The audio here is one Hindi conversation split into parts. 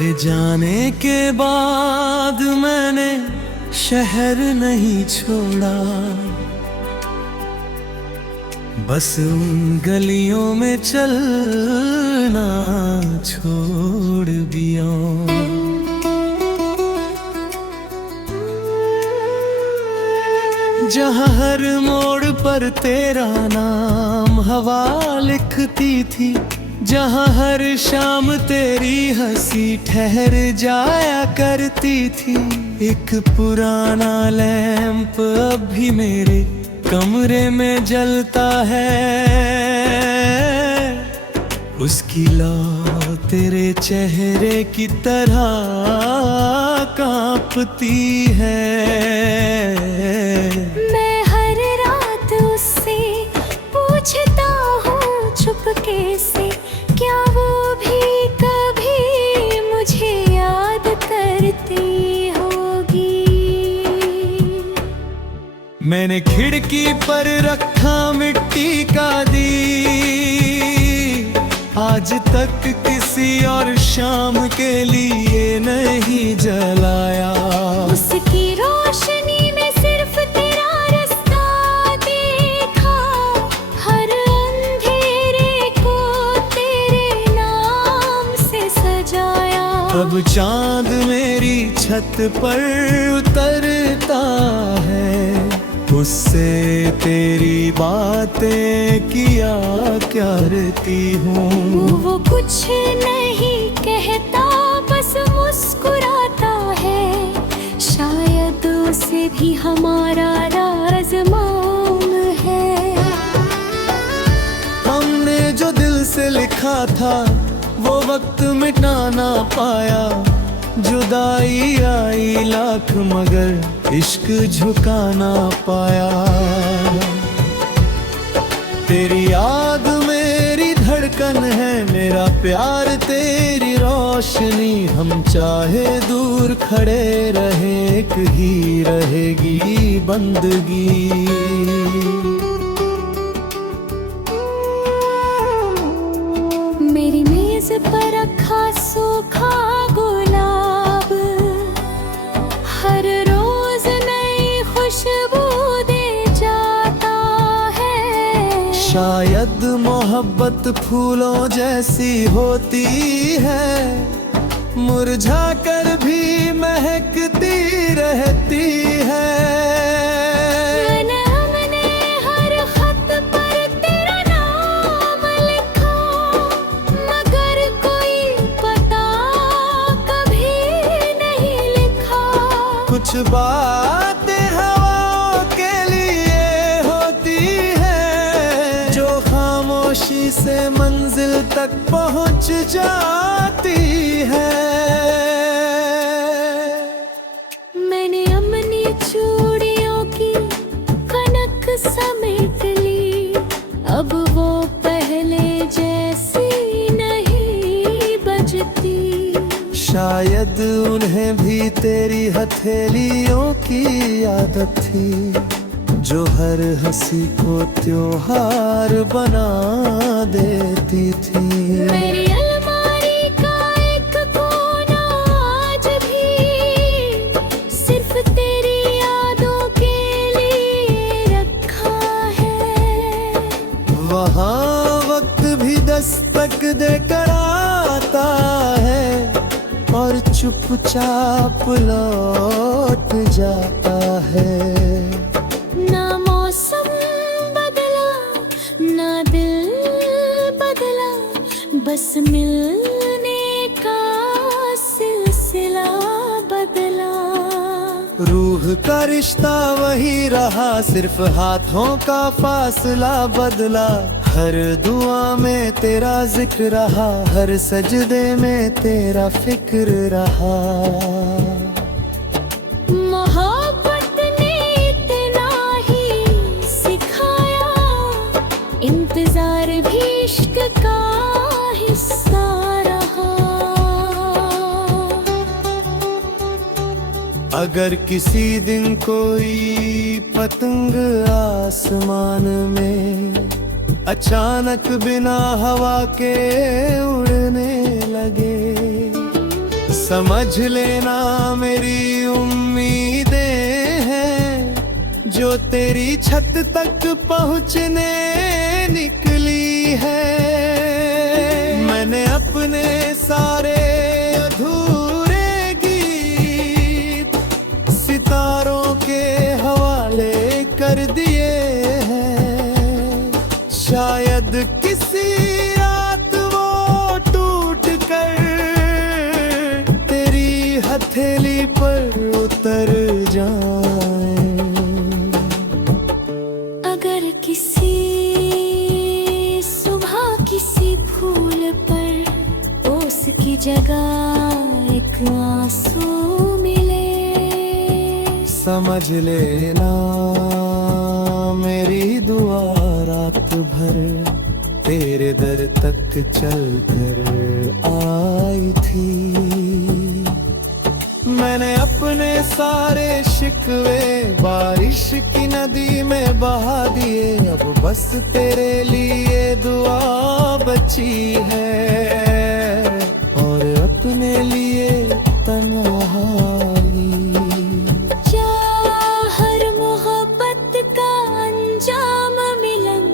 तेरे जाने के बाद मैंने शहर नहीं छोड़ा, बस उन गलियों में चलना छोड़ दिया। जहाँ हर मोड़ पर तेरा नाम हवा लिखती थी, जहाँ हर शाम तेरी हंसी ठहर जाया करती थी। एक पुराना लैंप अब भी मेरे कमरे में जलता है, उसकी लौ तेरे चेहरे की तरह कांपती है। मैं हर रात उससे पूछता हूँ चुपके से, क्या वो भी कभी मुझे याद करती होगी। मैंने खिड़की पर रखा मिट्टी का दीप, आज तक किसी और शाम के लिए नहीं जलाया। उसकी रोशनी में सिर्फ तेरा रास्ता देखा, हर अंधेरे को तेरे नाम से सजाया। अब चांद मेरी छत पर उतरता है, उससे तेरी बातें किया करती हूँ। वो कुछ नहीं कहता, बस मुस्कुराता है, शायद उसे भी हमारा राज मालूम है। हमने जो दिल से लिखा था वो वक्त मिटा ना पाया, जुदाई आई लाख मगर इश्क झुका ना पाया। तेरी याद मेरी धड़कन है, मेरा प्यार तेरी रोशनी, हम चाहे दूर खड़े रहे एक ही रहेगी बंदगी। मेरी मेज पर रखा सूखा गुलाब, हर रोज नई खुशबू दे जाता है। शायद मोहब्बत फूलों जैसी होती है, मुरझा कर भी महकती रहती है। मैंने हर खत पर तेरा नाम लिखा, मगर कोई पता कभी नहीं लिखा। कुछ बातें हवाओं के लिए होती है, जो खामोशी से मंजिल तक पहुंच जाती है। मैंने अपनी चूड़ियों की कनक समेट ली, अब वो पहले जैसी नहीं बजती। शायद उन्हें भी तेरी हथेलियों की आदत थी, जो हर हंसी को त्योहार बना देती थी। मेरी अलमारी का एक कोना आज भी सिर्फ तेरी यादों के लिए रखा है। वहाँ वक्त भी दस्तक देकर आता है, और चुपचाप लौट जाता है। ना मौसम बदला, ना दिल बदला, बस मिलने का सिलसिला बदला। रूह का रिश्ता वही रहा, सिर्फ हाथों का फासला बदला। हर दुआ में तेरा जिक्र रहा, हर सजदे में तेरा फिक्र रहा। मोहब्बत ने इतना ही सिखाया, इंतजार भी इश्क का हिस्सा रहा। अगर किसी दिन कोई पतंग आसमान में अचानक बिना हवा के उड़ने लगे, समझ लेना मेरी उम्मीदें हैं जो तेरी छत तक पहुँचने निकली है। मैंने अपने सारे अधूरे गीत सितारों के हवाले कर दिए हैं। शायद किसी रात वो टूट कर तेरी हथेली पर उतर जाए। अगर किसी सुबह किसी फूल पर ओस की जगह एक आंसू मिले, समझ लेना मेरी दुआ रात भर तेरे दर तक चल कर आई थी। मैंने अपने सारे शिकवे बारिश की नदी में बहा दिए। अब बस तेरे लिए दुआ बची है और अपने लिए तन्हाई। हर मोहब्बत का अंजाम मिलन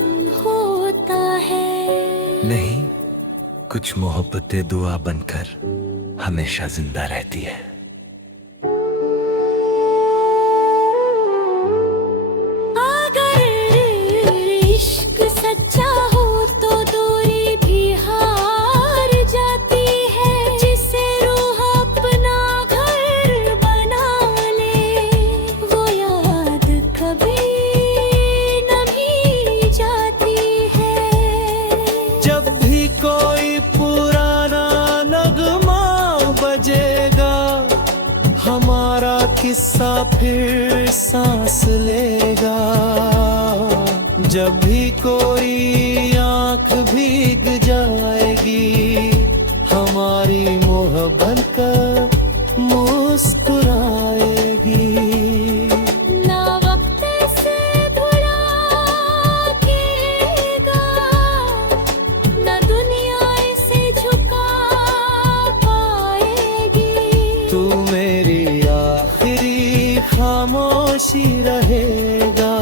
होता है। नहीं, कुछ मोहब्बतें दुआ बनकर हमेशा जिंदा रहती है। अगर इश्क सच्चा हो तो दूरी भी हार जाती है। जिसे रूह अपना घर बना ले वो याद कभी न भी जाती है। जब भी कोई पुराना नगमा बजेगा हमारा किस्सा फिर सांस लेगा। जब भी कोई आंख भीग जाएगी हमारी मोहब्बत का मुस्कुराएगी। ना वक्त से भुला केगा, ना दुनिया इसे झुका पाएगी। तू मेरी आखिरी खामोशी रहेगा।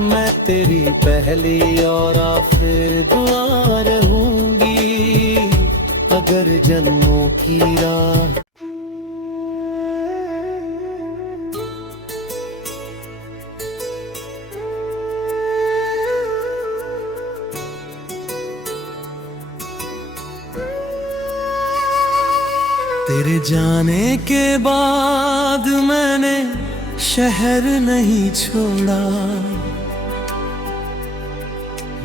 मैं तेरी पहली और आखिर दुआ रहूंगी। अगर जन्मों की राह तेरे जाने के बाद मैंने शहर नहीं छोड़ा।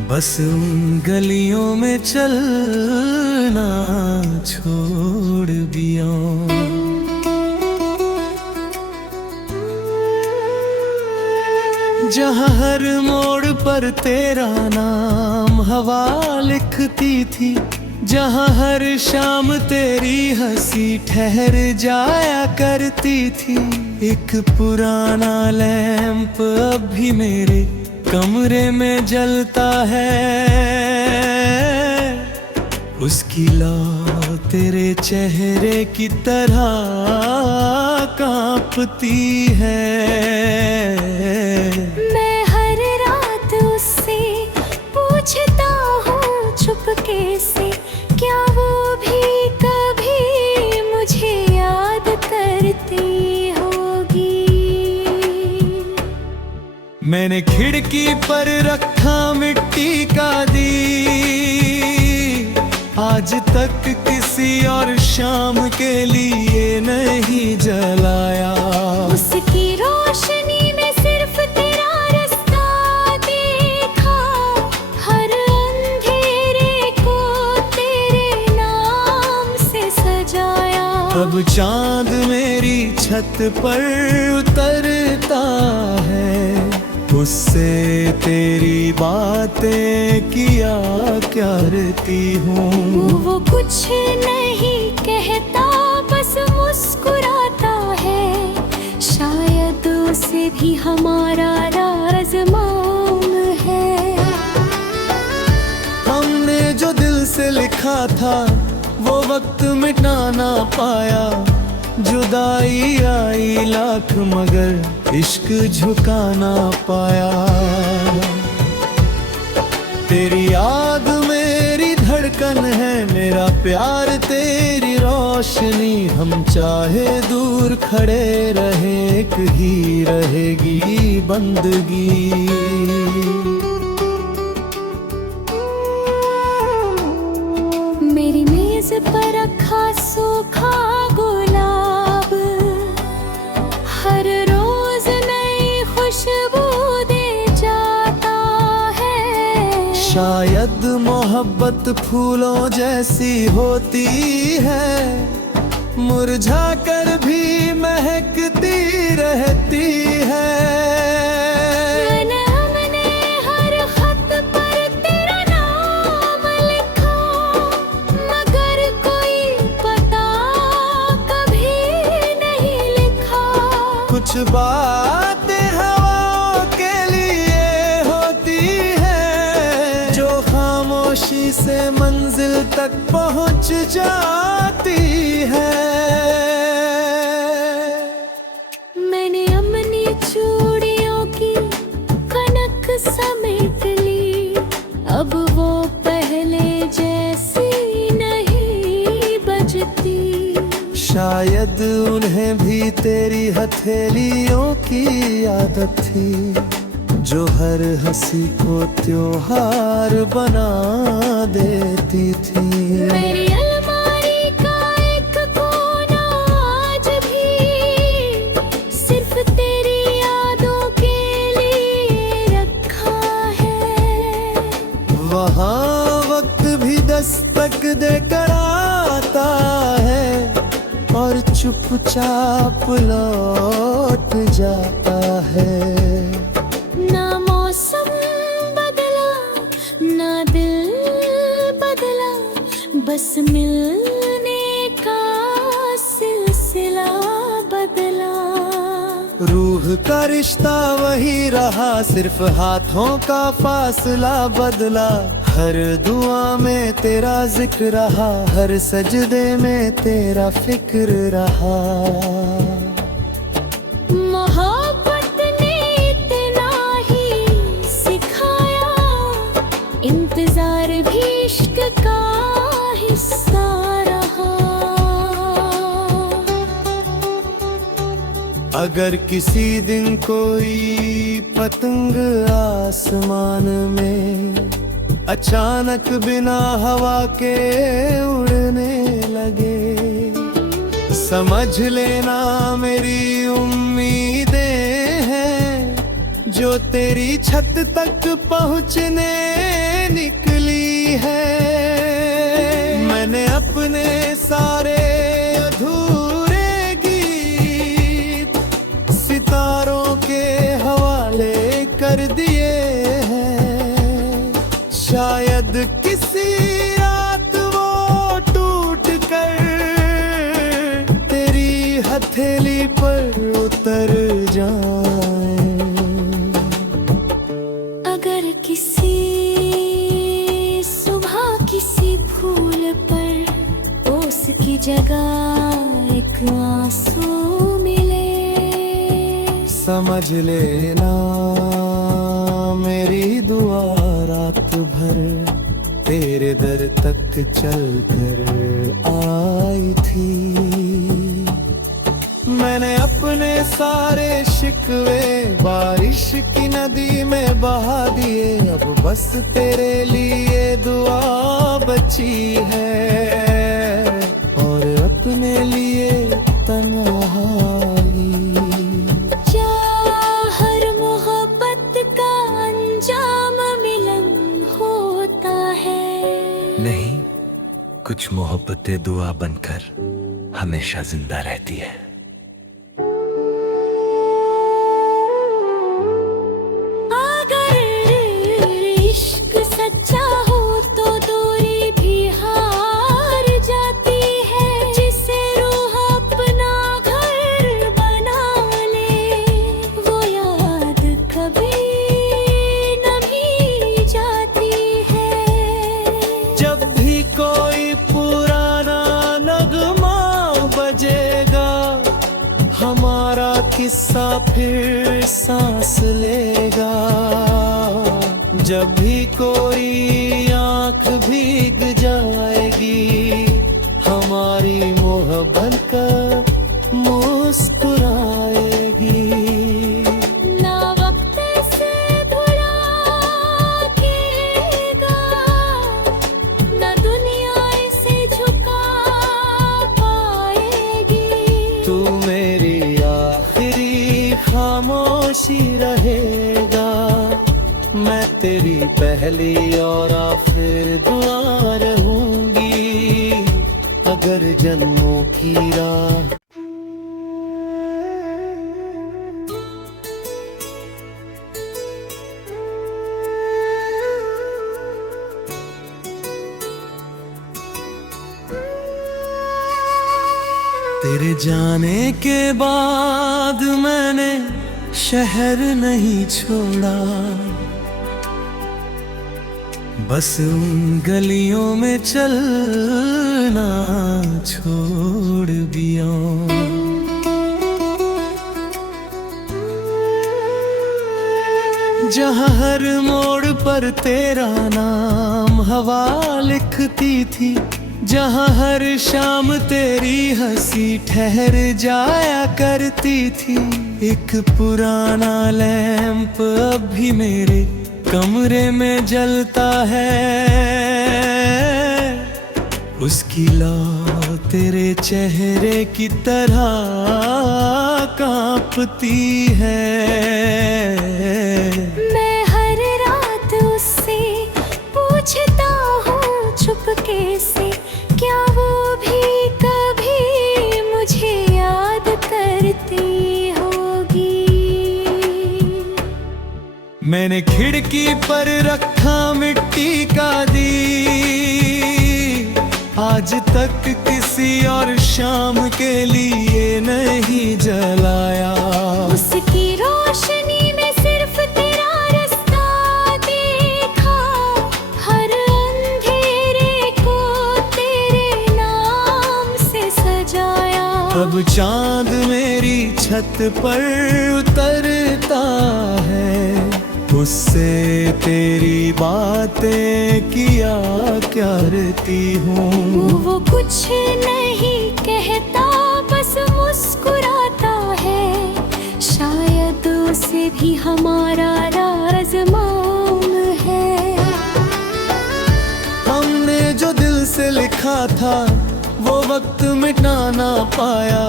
बस उन गलियों में चलना छोड़ दिया। जहाँ हर मोड़ पर तेरा नाम हवा लिखती थी, जहाँ हर शाम तेरी हंसी ठहर जाया करती थी। एक पुराना लैंप अब भी मेरे कमरे में जलता है। उसकी लौ तेरे चेहरे की तरह कांपती है। मैं हर रात उससे पूछता हूँ चुपके से, क्या वो भी कभी मुझे याद करती होगी। मैंने खिड़की पर रखा मिट्टी का दीप, आज तक किसी और शाम के लिए नहीं जलाया। उसकी रोशनी में सिर्फ तेरा रास्ता देखा, हर अंधेरे को तेरे नाम से सजाया। अब चांद मेरी छत पर उतरता है, उससे तेरी बातें किया करती हूँ। वो कुछ नहीं कहता बस मुस्कुराता है, शायद उसे भी हमारा राज मालूम है। हमने जो दिल से लिखा था वो वक्त मिटा ना पाया, जुदाई आई लाख मगर इश्क झुका ना पाया। तेरी याद मेरी धड़कन है, मेरा प्यार तेरी रोशनी, हम चाहे दूर खड़े रहे एक ही रहेगी बंदगी। मेरी मेज पर रखा सूखा गुलाब, हर रोज नई खुशबू दे जाता है। शायद मोहब्बत फूलों जैसी होती है, मुरझा कर भी महकती रहती है। हमने हर खत पर तेरा नाम लिखा, मगर कोई पता कभी नहीं लिखा। कुछ बातें हवाओं के लिए होती है, जो खामोशी से मंजिल तक पहुंच जाती है। मैंने अपनी चूड़ियों की कनक समेट ली, अब वो पहले जैसी नहीं बजती। शायद उन्हें भी तेरी हथेलियों की आदत थी, जो हर हंसी को त्योहार बना देती थी। मेरी अलमारी का एक कोना आज भी सिर्फ तेरी यादों के लिए रखा है। वहाँ वक्त भी दस्तक देकर आता है, और चुपचाप लौट जाता है। ना मौसम बदला, ना दिल बदला, बस मिलने का सिलसिला बदला। रूह का रिश्ता वही रहा, सिर्फ हाथों का फासला बदला। हर दुआ में तेरा जिक्र रहा, हर सजदे में तेरा फिक्र रहा। मोहब्बत ने इतना ही सिखाया, इंतजार भी इश्क का हिस्सा रहा। अगर किसी दिन कोई पतंग आसमान में अचानक बिना हवा के उड़ने लगे, समझ लेना मेरी उम्मीदें हैं, जो तेरी छत तक पहुंचने निकली है। मैंने अपने सारे अधूरे गीत सितारों के हवाले कर दिए हैं। शायद किसी रात वो टूट कर तेरी हथेली पर उतर जाए। अगर किसी सुबह किसी फूल पर ओस की जगह एक आंसू मिले, समझ लेना मेरी दुआ रात भर तेरे दर तक चल कर आई थी। मैंने अपने सारे शिकवे बारिश की नदी में बहा दिए, अब बस तेरे लिए दुआ बची है, और अपने लिए तन्हाई। क्या हर मोहब्बत का अंजाम मिलन होता है? नहीं, कुछ मोहब्बतें दुआ बनकर हमेशा जिंदा रहती है। सच्चा हो तो दूरी भी हार जाती है, जिसे रूह अपना घर बना ले, वो याद कभी न भी जाती है। जब भी कोई पुराना बजेगा, हमारा किस्सा फिर सांस लेगा। जब भी कोई आंख भीग जाएगी, हमारी मोहब्बत का मुस्कुराएगी। ना वक्त से भुलाएगा, ना दुनिया इसे झुका पाएगी। तू मेरी आखिरी खामोशी रहेगा, मैं तेरी पहली और आखिर दुआ रहूंगी। अगर जन्मों की राह तेरे जाने के बाद मैंने शहर नहीं छोड़ा, बस उन गलियों में चलना छोड़ दिया। जहाँ हर मोड़ पर तेरा नाम हवा लिखती थी, जहाँ हर शाम तेरी हंसी ठहर जाया करती थी। एक पुराना लैंप अब भी मेरे कमरे में जलता है, उसकी लौ तेरे चेहरे की तरह कांपती है। मैं हर रात उससे पूछता हूँ चुपके से, क्या वो भी कभी मुझे याद करती होगी। मैंने खिड़की पर रखा मिट्टी का दीप, आज तक किसी और शाम के लिए नहीं जलाया। उसकी रोशनी में सिर्फ तेरा रास्ता देखा, हर अंधेरे को तेरे नाम से सजाया। अब चांद मेरी छत पर उतरता है, उससे तेरी बातें किया करती हूँ। वो कुछ नहीं कहता, बस मुस्कुराता है। शायद उसे भी हमारा राज मालूम है। हमने जो दिल से लिखा था वो वक्त मिटा ना पाया।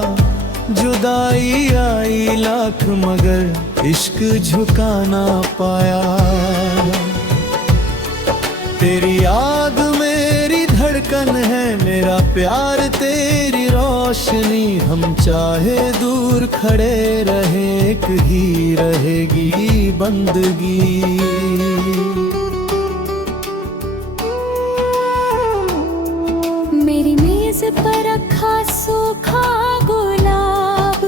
जुदाई आई लाख मगर इश्क झुका ना पाया। तेरी याद मेरी धड़कन है, मेरा प्यार तेरी रोशनी। हम चाहे दूर खड़े रहे, एक ही रहेगी बंदगी। मेरी मेज पर रखा सूखा गुलाब,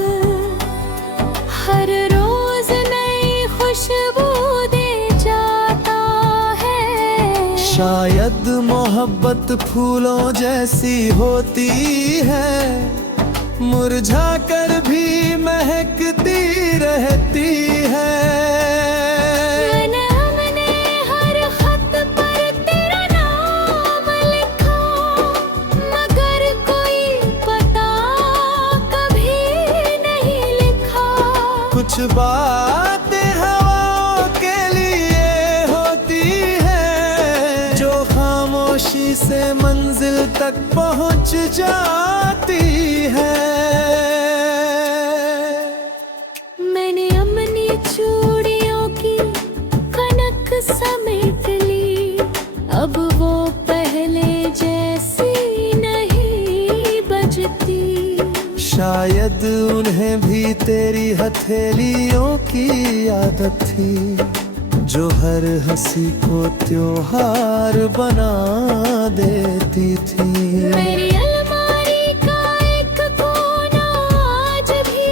हर रोज नई खुशबू दे जाता है। शायद मोहब्बत फूलों जैसी होती है, मुरझा कर भी महकती रहती है। हमने हर खत पर तेरा नाम लिखा, मगर कोई पता कभी नहीं लिखा। कुछ बातें हवाओं के लिए होती है, जो खामोशी से मंजिल तक पहुंच जाती है। मैंने अपनी चूड़ियों की कनक समेट ली, अब वो पहले जैसी नहीं बजती। शायद उन्हें भी तेरी हथेलियों की आदत थी, जो हर हंसी को त्योहार बना देती थी। मेरी अलमारी का एक कोना आज भी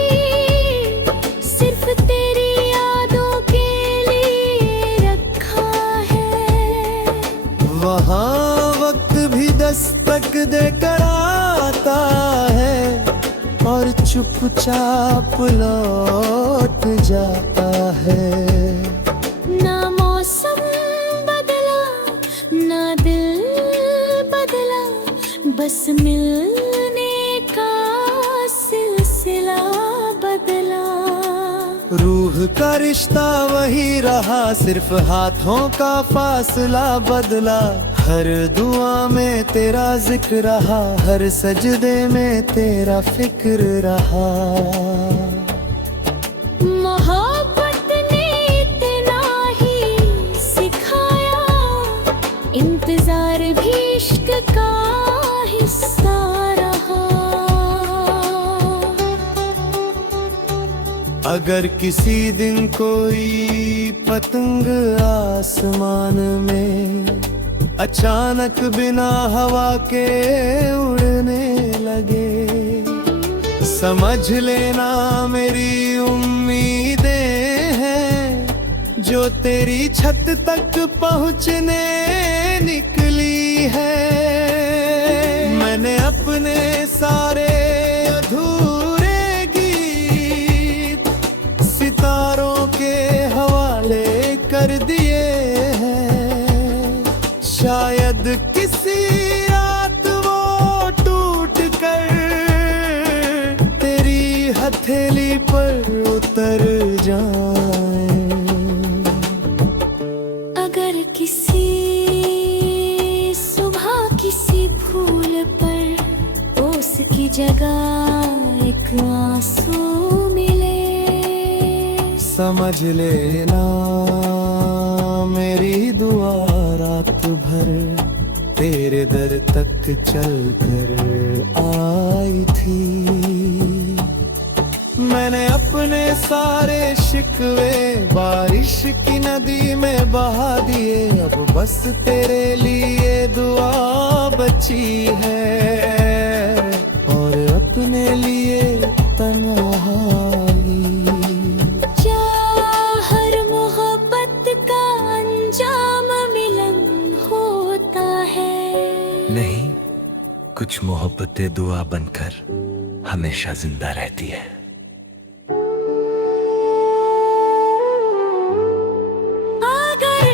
सिर्फ तेरी यादों के लिए रखा है। वहाँ वक्त भी दस्तक देकर आता है, और चुपचाप लौट जाता है। ना मौसम बदला ना दिल बदला, बस मिलने का सिलसिला बदला। रूह का रिश्ता वही रहा, सिर्फ हाथों का फासला बदला। हर दुआ में तेरा जिक्र रहा, हर सजदे में तेरा फिक्र रहा। मोहब्बत ने इतना ही सिखाया, इंतजार भी इश्क का हिस्सा रहा। अगर किसी दिन कोई पतंग आसमान में अचानक बिना हवा के उड़ने लगे, समझ लेना मेरी उम्मीदें हैं जो तेरी छत तक पहुँचने निकली है। मैंने अपने सारे अधूरे गीत सितारों के हवाले कर दिए हैं। शायद किसी रात वो टूट कर तेरी हथेली पर उतर जाए। अगर किसी सुबह किसी फूल पर ओस की जगह एक आंसू मिले, समझ लेना मेरी दुआ रात भर तेरे दर तक चल कर आई थी। मैंने अपने सारे शिकवे बारिश की नदी में बहा दिए, अब बस तेरे लिए दुआ बची है और अपने लिए तन्हाई। हर मोहब्बत का अंजाम मिलन होता है। नहीं, कुछ मोहब्बतें दुआ बनकर हमेशा जिंदा रहती है। अगर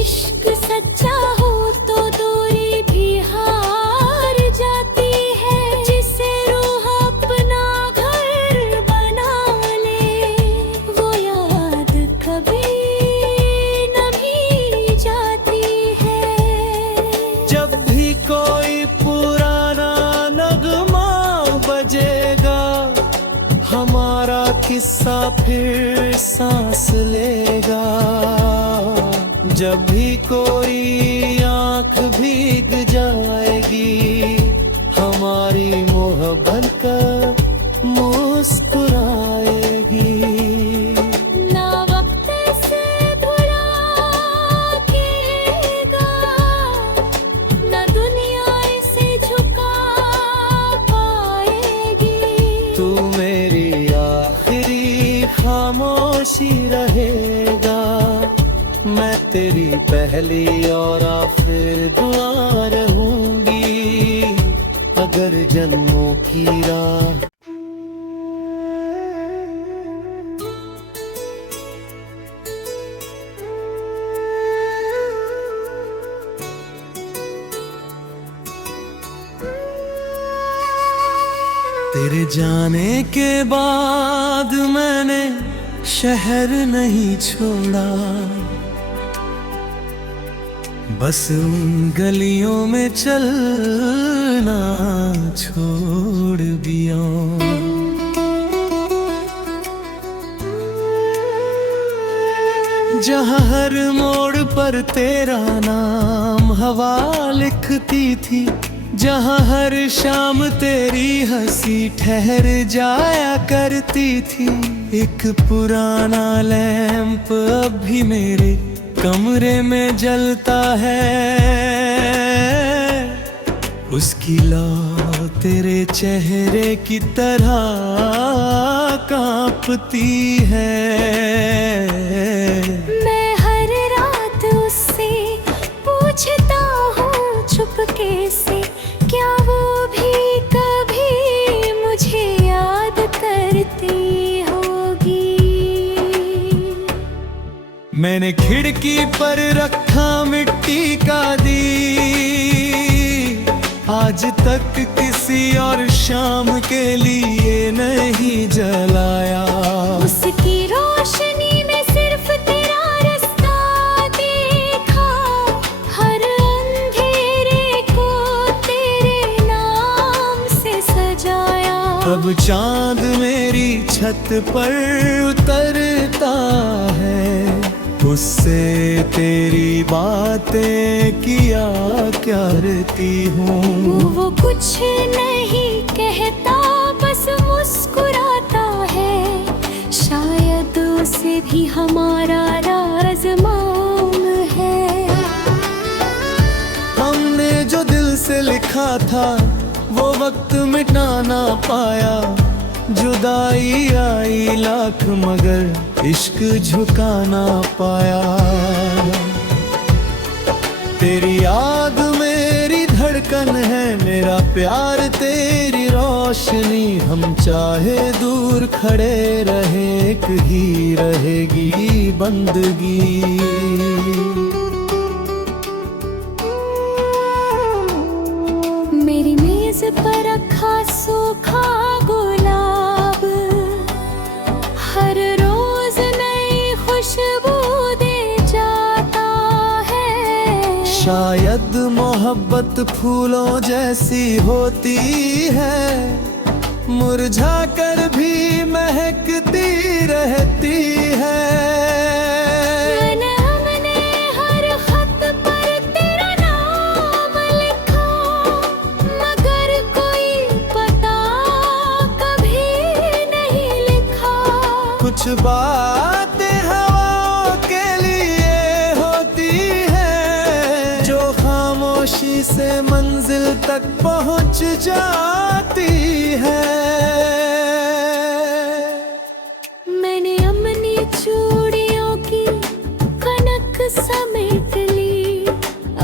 इश्क सच्चा हो तो दूरी भी हार जाती है। जिसे रूह अपना घर बना ले, वो याद कभी न भी जाती है। जब भी कोई पुराना नगमा बजेगा, हमारा किस्सा फिर सांस लेगा। जब भी कोई आंख भीग जाएगी, हमारी मोहब्बत का मुस्कुराएगी। ना वक्त से भुला केगा, ना दुनिया इसे झुका पाएगी। तू मेरी आखिरी खामोशी रहेगा, मैं तेरी पहली और आखिर दुआ रहूंगी। अगर जन्मों की राह तेरे जाने के बाद मैंने शहर नहीं छोड़ा, बस उन गलियों में चलना छोड़ दिया। जहाँ हर मोड़ पर तेरा नाम हवा लिखती थी, जहाँ हर शाम तेरी हंसी ठहर जाया करती थी। एक पुराना लैंप अब भी मेरे कमरे में जलता है, उसकी लौ तेरे चेहरे की तरह कांपती है। मैं हर रात उससे पूछता हूँ चुपके से, क्या वो भी कभी मुझे मैंने खिड़की पर रखा मिट्टी का दीप, आज तक किसी और शाम के लिए नहीं जलाया। उसकी रोशनी में सिर्फ तेरा रास्ता देखा, हर अंधेरे को तेरे नाम से सजाया। अब चांद मेरी छत पर उतरता है, उससे तेरी बातें किया करती हूँ। वो कुछ नहीं कहता, बस मुस्कुराता है, शायद उसे भी हमारा राज मालूम है। हमने जो दिल से लिखा था वो वक्त मिटा ना पाया, जुदाई आई लाख मगर इश्क झुका ना पाया। तेरी याद मेरी धड़कन है, मेरा प्यार तेरी रोशनी, हम चाहे दूर खड़े रहे एक ही रहेगी बंदगी। मेरी मेज पर रखा सूखा गुलाब, हर रोज नई खुशबू दे जाता है। शायद मोहब्बत फूलों जैसी होती है, मुरझा कर भी महकती रहती है। हमने हर खत पर तेरा नाम लिखा, मगर कोई पता कभी नहीं लिखा। कुछ बातें हवाओं के लिए होती है, जो खामोशी से मंजिल तक पहुंच जाती है। मैंने अपनी चूड़ियों की कनक समेट ली,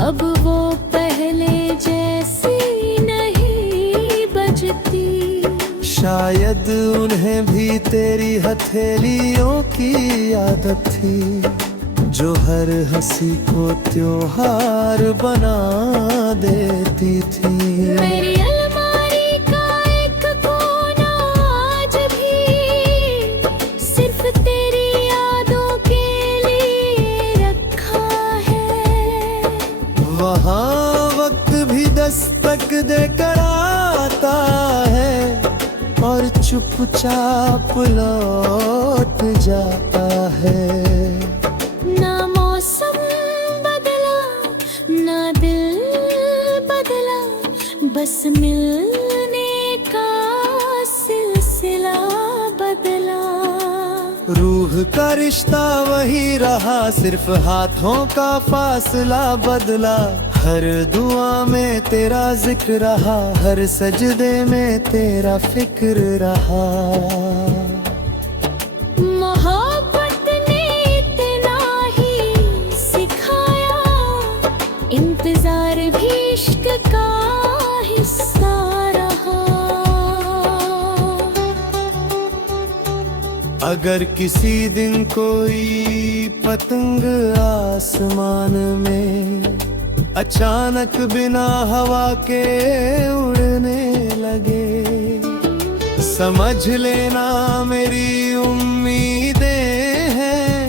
अब वो पहले जैसी नहीं बजती। शायद उन्हें भी तेरी हथेलियों की आदत थी, जो हर हंसी को त्योहार बना देती थी। मेरी अलमारी का एक कोना आज भी सिर्फ तेरी यादों के लिए रखा है। वहाँ वक्त भी दस्तक देकर आता है, और चुपचाप लौट जाता है। ना मौसम बदला, ना दिल बदला, बस मिलने का सिलसिला बदला। रूह का रिश्ता वही रहा, सिर्फ हाथों का फासला बदला। हर दुआ में तेरा जिक्र रहा, हर सजदे में तेरा फिक्र रहा। मोहब्बत ने इतना ही सिखाया, इंतजार भी इश्क का हिस्सा रहा। अगर किसी दिन कोई पतंग आसमान में अचानक बिना हवा के उड़ने लगे, समझ लेना मेरी उम्मीदें हैं,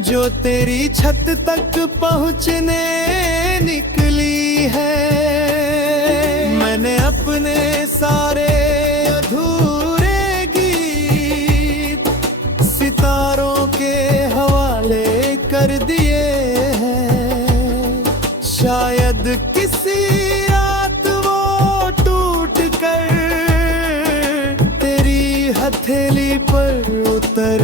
जो तेरी छत तक पहुंचने निकली है। मैंने अपने सारे अधूरे गीत सितारों के हवाले कर दिए हैं। शायद किसी रात वो टूट कर तेरी हथेली पर उतर